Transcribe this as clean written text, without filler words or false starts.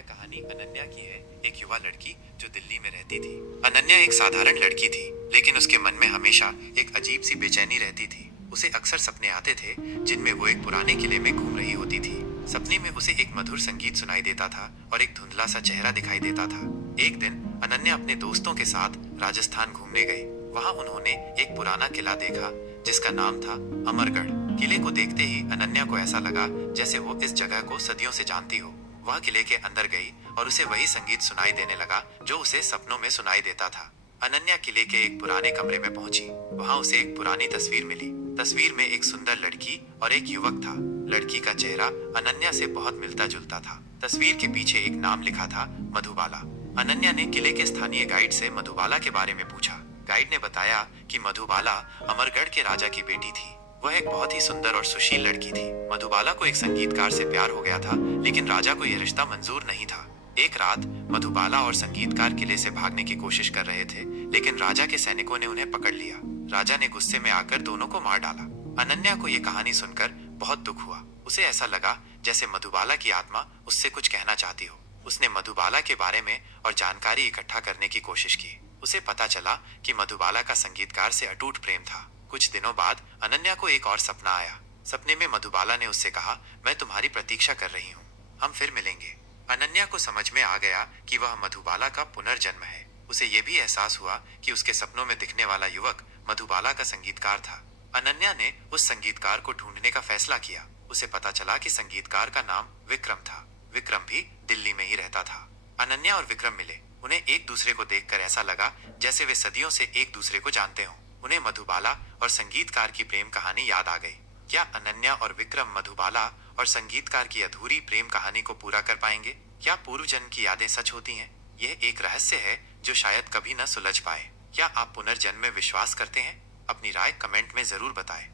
यह कहानी अनन्या की है, एक युवा लड़की जो दिल्ली में रहती थी। अनन्या एक साधारण लड़की थी, लेकिन उसके मन में हमेशा एक अजीब सी बेचैनी रहती थी। उसे अक्सर सपने आते थे, जिनमें वो एक पुराने किले में घूम रही होती थी। सपने में उसे एक मधुर संगीत सुनाई देता था और एक धुंधला सा चेहरा दिखाई देता था। एक दिन अनन्या अपने दोस्तों के साथ राजस्थान घूमने गई। वहां उन्होंने एक पुराना किला देखा, जिसका नाम था अमरगढ़। किले को देखते ही अनन्या को ऐसा लगा जैसे वो इस जगह को सदियों से जानती हो। वह किले के अंदर गई और उसे वही संगीत सुनाई देने लगा जो उसे सपनों में सुनाई देता था। अनन्या किले के एक पुराने कमरे में पहुंची। वहां उसे एक पुरानी तस्वीर मिली। तस्वीर में एक सुंदर लड़की और एक युवक था। लड़की का चेहरा अनन्या से बहुत मिलता जुलता था। तस्वीर के पीछे एक नाम लिखा था, मधुबाला। अनन्या ने किले के स्थानीय गाइड से मधुबाला के बारे में पूछा। गाइड ने बताया कि मधुबाला अमरगढ़ के राजा की बेटी थी। वह एक बहुत ही सुंदर और सुशील लड़की थी। मधुबाला को एक संगीतकार से प्यार हो गया था, लेकिन राजा को यह रिश्ता मंजूर नहीं था। एक रात मधुबाला और संगीतकार किले से भागने की कोशिश कर रहे थे, लेकिन राजा के सैनिकों ने उन्हें पकड़ लिया। राजा ने गुस्से में आकर दोनों को मार डाला। अनन्या को यह कहानी सुनकर बहुत दुख हुआ। उसे ऐसा लगा जैसे मधुबाला की आत्मा उससे कुछ कहना चाहती हो। उसने मधुबाला के बारे में और जानकारी इकट्ठा करने की कोशिश की। उसे पता चला कि मधुबाला का संगीतकार से अटूट प्रेम था। कुछ दिनों बाद अनन्या को एक और सपना आया। सपने में मधुबाला ने उससे कहा, मैं तुम्हारी प्रतीक्षा कर रही हूँ, हम फिर मिलेंगे। अनन्या को समझ में आ गया कि वह मधुबाला का पुनर्जन्म है। उसे यह भी एहसास हुआ कि उसके सपनों में दिखने वाला युवक मधुबाला का संगीतकार था। अनन्या ने उस संगीतकार को ढूंढने का फैसला किया। उसे पता चला कि संगीतकार का नाम विक्रम था। विक्रम भी दिल्ली में ही रहता था। अनन्या और विक्रम मिले। उन्हें एक दूसरे को देखकर ऐसा लगा जैसे वे सदियों से एक दूसरे को जानते हों। उन्हें मधुबाला और संगीतकार की प्रेम कहानी याद आ गई। क्या अनन्या और विक्रम मधुबाला और संगीतकार की अधूरी प्रेम कहानी को पूरा कर पाएंगे? क्या पूर्व जन्म की यादें सच होती हैं? यह एक रहस्य है जो शायद कभी न सुलझ पाए। क्या आप पुनर्जन्म में विश्वास करते हैं? अपनी राय कमेंट में जरूर बताएं।